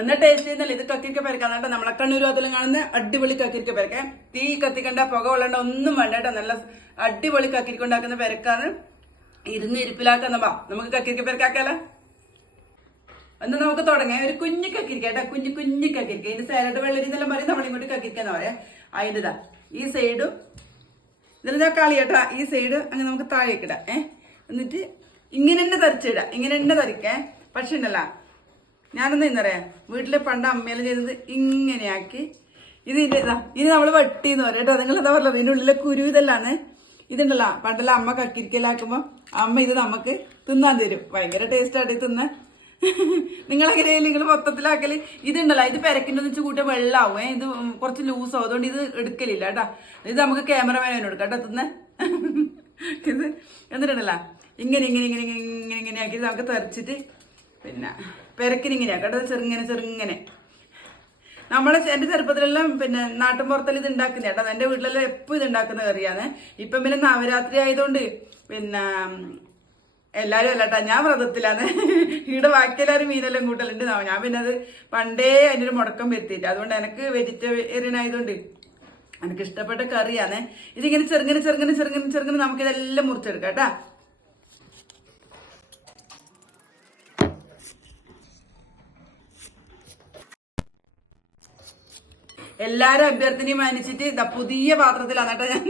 എന്നാ ടേസ്റ്റ് ചെയ്യുന്നില്ല. ഇത് കക്കിരിക്ക പെരക്കാൻ കേട്ടോ നമ്മളെ കണ്ണൂർ അതിലും കാണുന്ന അടിപൊളി കക്കിരിക്ക പെരക്കാൻ തീ കത്തിക്കണ്ട പുക വെള്ളണ്ട ഒന്നും വേണ്ട കേട്ടോ. നല്ല അടിപൊളി കക്കിരിക്ക ഉണ്ടാക്കുന്ന പെരക്കാണ്. ഇരുന്ന് ഇരിപ്പിലാക്കുന്ന നമ്മ നമുക്ക് കക്കിരിക്ക പെരക്കാക്കാലോ എന്നാ നമുക്ക് തുടങ്ങാം. ഒരു കുഞ്ഞു കക്കിരിക്ക കേട്ടോ. കുഞ്ഞു കുഞ്ഞു കക്കിരിക്ക. ഇതിന്റെ സാലഡ് വെള്ളരി എന്നെല്ലാം പറയും. നമ്മളിങ്ങോട്ട് കക്കിരിക്ക എന്ന് പറയാം. അതിന്റെ ഇതാ. ഈ സൈഡും ഇതിൽ കളി കേട്ടാ. ഈ സൈഡ് അങ്ങനെ നമുക്ക് താഴേക്കിടാം ഏഹ് എന്നിട്ട് ഇങ്ങനെ തന്നെ തരിച്ചിടാം ഇങ്ങനെ തന്നെ തരിക്കേ. പക്ഷെ ഉണ്ടല്ല ഞാനൊന്നും ഇന്നറിയാം വീട്ടിലെ പണ്ട് അമ്മയെല്ലാം ചെയ്തത് ഇങ്ങനെയാക്കി. ഇത് ഇതാ ഇനി നമ്മൾ വെട്ടി എന്ന് പറയാം കേട്ടോ. നിങ്ങൾ എന്താ പറയുക ഇതിന്റെ ഉള്ളിലെ കുരു ഇതെല്ലാന്ന്. ഇതുണ്ടല്ലോ പണ്ടെല്ലാം അമ്മ കക്കിരിക്കലാക്കുമ്പോൾ അമ്മ ഇത് നമുക്ക് തിന്നാൻ തരും. ഭയങ്കര ടേസ്റ്റായിട്ട് തിന്ന. നിങ്ങളെങ്ങനെയായാലും നിങ്ങൾ മൊത്തത്തിലാക്കൽ. ഇതുണ്ടല്ലോ ഇത് പെരക്കിന്റെ വെച്ച് കൂട്ടിയ വെള്ളമാവും ഇത് കുറച്ച് ലൂസാവും അതുകൊണ്ട് ഇത് എടുക്കലില്ല കേട്ടോ. ഇത് നമുക്ക് ക്യാമറമാനോട് എടുക്കാം കേട്ടോ തിന്നെ. ഇത് എന്നിട്ടുണ്ടല്ലോ ഇങ്ങനെ ഇങ്ങനെ ഇങ്ങനെ ഇങ്ങനെ ഇങ്ങനെ ആക്കി നമുക്ക് തെറിച്ചിട്ട് പിന്നെ പെരക്കിന് ഇങ്ങനെയാക്കാം കേട്ടോ? ചെറുങ്ങനെ ചെറുങ്ങനെ. നമ്മളെ എന്റെ ചെറുപ്പത്തിലെല്ലാം പിന്നെ നാട്ടിൻ പുറത്തെല്ലാം ഇത് ഉണ്ടാക്കുന്ന കേട്ടോ? എന്റെ വീട്ടിലെല്ലാം എപ്പോൾ ഇത് ഉണ്ടാക്കുന്ന കറിയാണ്. ഇപ്പം പിന്നെ നവരാത്രി ആയതുകൊണ്ട് പിന്നെ എല്ലാരും അല്ല കേട്ടോ ഞാൻ വ്രതത്തിലാണ്. ഇവിടെ ബാക്കി എല്ലാവരും മീനെല്ലാം കൂട്ടലുണ്ട്. ഞാൻ പിന്നെ അത് പണ്ടേ അതിന്റെ ഒരു മുടക്കം വരുത്തിയിട്ട് അതുകൊണ്ട് എനിക്ക് വെജിറ്റേറിയൻ ആയതുകൊണ്ട് എനിക്ക് ഇഷ്ടപ്പെട്ട കറിയാണ്. ഇതിങ്ങനെ ചെറുങ്ങനെ ചെറുങ്ങനെ ചെറുങ്ങനെ ചെറുങ്ങനെ നമുക്കിതെല്ലാം മുറിച്ചെടുക്കാം. കേട്ടാ? എല്ലാരും അഭ്യർത്ഥനയും മാനിച്ചിട്ട് ഇതാ പുതിയ പാത്രത്തിലാണ് കേട്ടോ ഞാൻ.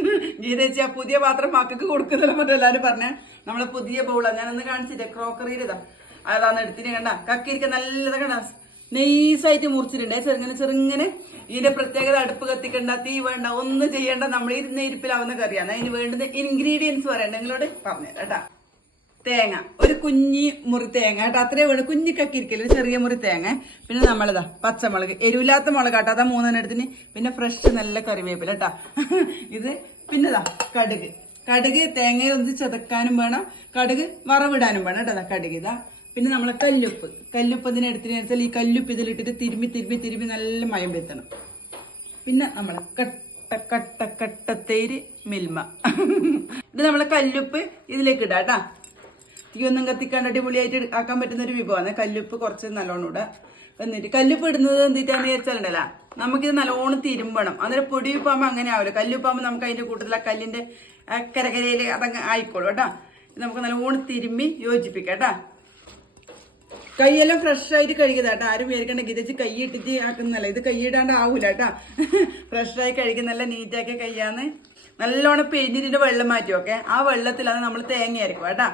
ഗീതേച്ചി ആ പുതിയ പാത്രം മക്കൾക്ക് കൊടുക്കുന്നില്ല മറ്റേ എല്ലാരും പറഞ്ഞേ. നമ്മളെ പുതിയ ബൗളാണ് ഞാനൊന്ന് കാണിച്ചില്ലേ? ക്രോക്കറിയിൽ ഇതാ. അതാണ് എടുത്തിട്ട് കണ്ട. കക്കിരിക്ക നല്ലത് കണ്ട. നൈസായിട്ട് മുറിച്ചിട്ടുണ്ട്. ചെറുങ്ങനെ ചെറുങ്ങനെ. ഇതിന്റെ പ്രത്യേകത അടുപ്പ് കത്തിക്കണ്ട തീ വേണ്ട ഒന്നും ചെയ്യണ്ട. നമ്മൾ ഇരുന്ന ഇരിപ്പിലാവുന്ന കറിയാണ്. അതിന് വേണ്ടുന്ന ഇൻഗ്രീഡിയൻസ് പറയണ്ട. നിങ്ങളോട് പറഞ്ഞുതരാം കേട്ടാ. തേങ്ങ. ഒരു കുഞ്ഞി മുറി തേങ്ങ കേട്ടോ. അത്രേ വേണം കുഞ്ഞി കക്കിരിക്കൽ ഒരു ചെറിയ മുറി തേങ്ങ. പിന്നെ നമ്മളിതാ പച്ചമുളക്. എരിവില്ലാത്ത മുളക് കേട്ടോ. അതാ മൂന്നെണ്ണത്തിന് പിന്നെ ഫ്രഷ് നല്ല കറിവേപ്പില കേട്ടോ. ഇത് പിന്നെതാ കടുക്. കടുക് തേങ്ങ ഒന്ന് ചതക്കാനും വേണം. കടുക് വറവിടാനും വേണം കേട്ടോ. കടുക് ഇതാ. പിന്നെ നമ്മളെ കല്ലുപ്പ്. കല്ലുപ്പ് ഇതിനെ എടുത്തിനെടുത്താൽ ഈ കല്ലുപ്പ് ഇതിലിട്ടിട്ട് തിരുമ്പി തിരുമ്പി തിരുമ്പി നല്ല മയം വെത്തണം പിന്നെ നമ്മളെ കട്ട കട്ട കട്ടത്തേര് തേര് മിൽമ. ഇത് നമ്മളെ കല്ലുപ്പ് ഇതിലേക്ക് ഇടാം കേട്ടാ. തീയൊന്നും കത്തിക്കാണ്ട് അടിപൊളിയായിട്ട് ആക്കാൻ പറ്റുന്ന ഒരു വിഭവമാണ് കല്ലുപ്പ് കുറച്ച് നല്ലോണം ഇടുക എന്നിട്ട് കല്ലുപ്പ് ഇടുന്നത് എന്തിട്ടാന്ന് വിചാരിച്ചാലുണ്ടല്ല നമുക്കിത് നല്ലോണം തിരുമ്പണം. അന്നേരം പൊടിയുപ്പാകുമ്പോൾ അങ്ങനെ ആവില്ല. കല്ലുപ്പാകുമ്പോൾ നമുക്ക് അതിന്റെ കൂട്ടത്തിൽ ആ കല്ലിന്റെ ആ കരകരയിൽ അതങ്ങ് ആയിക്കോളൂ കേട്ടോ. നമുക്ക് നല്ലോണം തിരുമ്മി യോജിപ്പിക്കാം കേട്ടാ. കൈയെല്ലാം ഫ്രഷ് ആയിട്ട് കേട്ടോ. ആരും വിചാരിക്കേണ്ട ഗിതച്ച് കൈ ഇട്ടിട്ട് ആക്കുന്നല്ല ഇത് കൈയിടാണ്ട് ആവൂല കേട്ടാ. ഫ്രഷായി കഴുകി നല്ല നീറ്റാക്കിയ കയ്യാന്ന് നല്ലോണം പെയിന്റിന്റെ വെള്ളം മാറ്റി ഓക്കെ? ആ വെള്ളത്തിലാണ് നമ്മൾ തേങ്ങ അരക്കുക കേട്ടാ.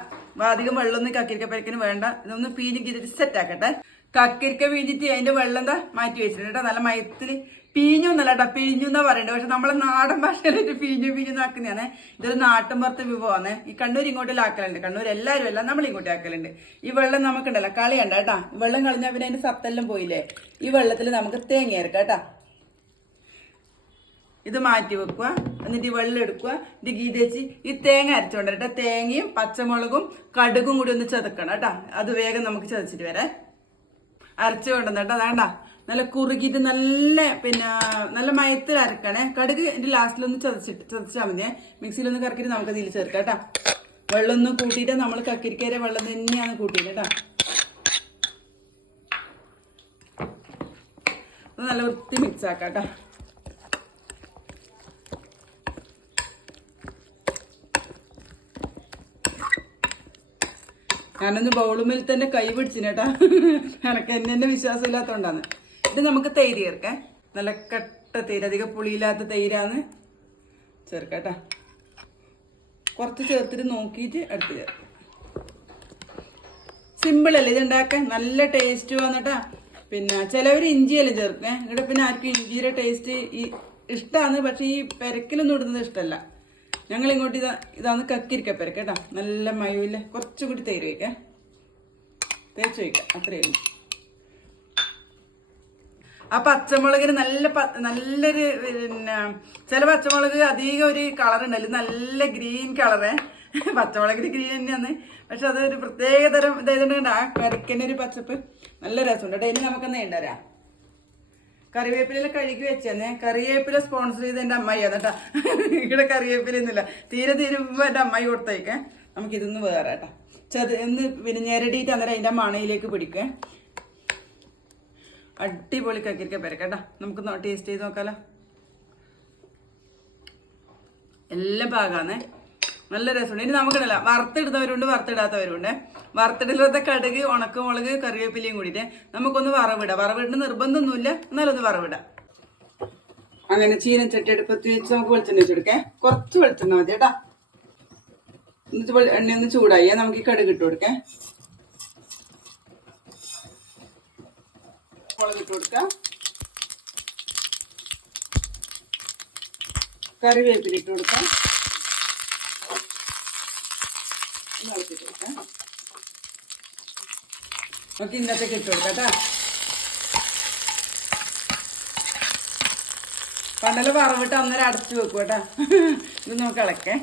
അധികം വെള്ളമൊന്നും കക്കിരിക്ക പരിക്കിന് വേണ്ട. ഇതൊന്ന് പീഞ്ഞ് ഗിതച്ച് സെറ്റ് ആക്കട്ടെ. കക്കിരിക്ക പീഞ്ഞിട്ട് അതിന്റെ വെള്ളം എന്താ മാറ്റി വെച്ചിട്ടുണ്ട് കേട്ടോ നല്ല മയത്തിൽ പീഞ്ഞു എന്നല്ല കേട്ടോ പിഴിഞ്ഞു എന്നാ പറയണ്ടത് പക്ഷെ നമ്മളെ നാടൻ ഭാഷയിലായിട്ട് പീഞ്ഞു പീഞ്ഞു ആക്കുന്നതാണ് ഇതൊരു നാട്ടിൻ പുറത്തെ വിഭവമാണ്. ഈ കണ്ണൂർ ഇങ്ങോട്ട് ആക്കലുണ്ട്. കണ്ണൂർ എല്ലാവരും എല്ലാം നമ്മൾ ഇങ്ങോട്ട് ആക്കലുണ്ട്. ഈ വെള്ളം നമുക്കുണ്ടല്ലോ കളിയുണ്ട് കേട്ടാ വെള്ളം കളഞ്ഞാൽ പിന്നെ അതിന്റെ സത്തെല്ലാം പോയില്ലേ? ഈ വെള്ളത്തിൽ നമുക്ക് തേങ്ങ ഇറക്കാം കേട്ടാ ഇത് മാറ്റി വെക്കുക. എന്നിട്ട് ഈ വെള്ളം എടുക്കുക. ഇത് ഗീതേച്ചി ഈ തേങ്ങ അരച്ചുകൊണ്ട് കേട്ടോ തേങ്ങയും പച്ചമുളകും കടുകും കൂടി ഒന്ന് ചതക്കണം കേട്ടോ. അത് വേഗം നമുക്ക് ചതച്ചിട്ട് വരാം. അരച്ചു കൊണ്ടുവന്ന് കേട്ടോ. അതാണ്ട നല്ല കുറുകിയിട്ട് നല്ല പിന്നെ നല്ല മയത്തിൽ അരക്കണേ. കടുക് എന്റെ ലാസ്റ്റിലൊന്ന് ചതച്ചിട്ട് ചതച്ചാൽ മതിയേ. മിക്സിയിലൊന്ന് കറക്കിയിട്ട് നമുക്ക് ഇതിൽ ചേർക്കാം കേട്ടോ. വെള്ളം ഒന്നും കൂട്ടിയിട്ട് നമ്മൾ കക്കിരിക്കര വെള്ളം തന്നെയാണ് കൂട്ടിയത് കേട്ടോ. നല്ല വൃത്തി മിക്സ് ആക്കാം കേട്ടോ. ഞാനൊന്ന് ബൗളുമിൽ തന്നെ കൈ പിടിച്ചിനേട്ടാ എനക്ക് എന്നെ തന്നെ വിശ്വാസമില്ലാത്തതുകൊണ്ടാണ് ഇത് നമുക്ക് തൈര് ചേർക്കാം. നല്ല കട്ട തൈര് അധികം പുളിയില്ലാത്ത തൈരാണ് ചേർക്കാട്ടാ. കുറച്ച് ചേർത്തിട്ട് നോക്കിയിട്ട് അടുത്ത് ചേർക്കാം. സിമ്പിൾ അല്ലേ ഇത് ഉണ്ടാക്കാൻ? നല്ല ടേസ്റ്റ് വന്നിട്ടാ പിന്നെ ചിലവർ ഇഞ്ചിയല്ലേ ചേർക്കേ ഇവിടെ പിന്നെ ആർക്കും ഇഞ്ചിയുടെ ടേസ്റ്റ് ഈ ഇഷ്ടമാണ് പക്ഷേ ഈ പെരക്കിലൊന്നും ഇടുന്നത് ഇഷ്ടമല്ല ഞങ്ങൾ ഇങ്ങോട്ട് ഇതാ ഇതാന്ന് കക്കിരിക്ക പെരക്ക് കേട്ടോ. നല്ല മയൂല കുറച്ചും കൂടി തൈര് വയ്ക്കാം തേച്ച് വയ്ക്കാം അത്രയേ ഉള്ളൂ. ആ പച്ചമുളകിന് നല്ല നല്ലൊരു പിന്നെ ചില പച്ചമുളക് അധികം ഒരു കളർ ഉണ്ടല്ലോ നല്ല ഗ്രീൻ കളറേ പച്ചമുളകിന് ഗ്രീൻ തന്നെയാണ്. പക്ഷെ അതൊരു പ്രത്യേകതരം ഇതായതുകൊണ്ട് ആ കരിക്കന്റെ ഒരു പച്ചപ്പ് നല്ല രസമുണ്ട്. ഇനി നമുക്കൊന്ന് ഉണ്ടരാം കറിവേപ്പില കഴുകി വെച്ചേ കറിവേപ്പില സ്പോൺസർ ചെയ്ത് എന്റെ അമ്മായിയാണ് കേട്ടാ ഇവിടെ കറിവേപ്പില ഒന്നുമില്ല. തീരെ തീരുമ്പോ എന്റെ അമ്മായി കൊടുത്തേക്കേ. നമുക്ക് ഇതൊന്ന് വേറെ കേട്ടാ. ചെറു ഇന്ന് പിന്നെ ഞെരടിയിട്ട് അന്നേരം അതിന്റെ മണയിലേക്ക് പിടിക്കേ. അടിപൊളി കക്കിരിക്ക പെരക്ക കേട്ടോ. നമുക്ക് ടേസ്റ്റ് ചെയ്ത് നോക്കാലോ. എല്ലാം പാകാന്നേ. നല്ല രസമുണ്ട്. ഇനി നമുക്കിടല വറുത്തിടുന്നവരുണ്ട് വറുത്തിടാത്തവരുണ്ട്. വറുത്തിടുന്നത് കടുക് ഉണക്കമുളക് കറിവേപ്പിലയും കൂടിയിട്ട് നമുക്കൊന്ന് വറവിടാം. വറവിടുന്ന നിർബന്ധമൊന്നുമില്ല. എന്നാലൊന്ന് വറവിടാം. അങ്ങനെ ചീനച്ചട്ടി അടുപ്പത്ത് വെച്ച് നമുക്ക് വെളിച്ചെണ്ണ വെച്ചെടുക്കേ കുറച്ച് വെളിച്ചെണ്ണ മതി കേട്ടാ. എന്നിട്ട് എണ്ണ ഒന്ന് ചൂടായി. നമുക്ക് ഈ കടുക് ഇട്ട് കൊടുക്കേ. മുളക് ഇട്ട് കൊടുക്കാം. കറിവേപ്പില ഇട്ട് കൊടുക്കാം. മുളക് ഇട്ട് കൊടുക്കാം നമുക്ക് ഇന്നത്തേക്ക് ഇട്ട് കൊടുക്കാം കേട്ടാ. പണ്ടല്ല വറവിട്ട് അന്നേരം അടച്ചു വെക്കും കേട്ടാ? ഇത് നമുക്ക് ഇളക്കേ.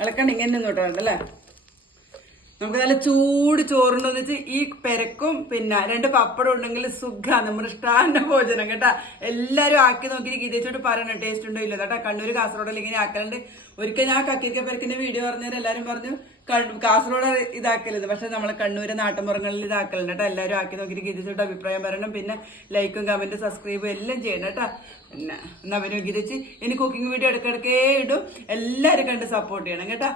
ഇളക്കണ്ട ഇങ്ങനെ നിന്നോട്ടോ നമുക്ക് നല്ല ചൂട് ചോറുണ്ടെന്ന് വെച്ച് ഈ പെരക്കും പിന്നെ രണ്ട് പപ്പടം ഉണ്ടെങ്കിൽ സുഖമാണ് നമ്മുടെ ഇഷ്ടാന്റെ ഭോജനം കേട്ടാ. എല്ലാരും ആക്കി നോക്കി ഗീതച്ചോട്ട് പറയണം. ടേസ്റ്റ് ഉണ്ടോ ഇല്ല കേട്ടാ കണ്ണൂർ കാസർഗോഡിൽ ഇങ്ങനെ ആക്കലുണ്ട്. ഒരിക്കൽ ഞാൻ കക്കിരിക്ക പെരക്കിന്റെ വീഡിയോ പറഞ്ഞാൽ എല്ലാരും പറഞ്ഞു കാസർഗോഡ് ഇതാക്കരുത്. പക്ഷെ നമ്മളെ കണ്ണൂര് നാട്ടുമ്പുറങ്ങളിൽ ഇതാക്കലുണ്ട് കേട്ടോ. എല്ലാരും ആക്കി നോക്കിയിട്ട് ഗീതച്ചോട്ട് അഭിപ്രായം പറയണം. പിന്നെ ലൈക്കും കമന്റും സബ്സ്ക്രൈബും എല്ലാം ചെയ്യണം കേട്ടാ. പിന്നെ എന്നാ പിന്നെ ഗീതച്ച് ഇനി കുക്കിംഗ് വീഡിയോ ഇടയ്ക്കിടക്കേ ഇടും. എല്ലാരും കണ്ട് സപ്പോർട്ട് ചെയ്യണം കേട്ടാ.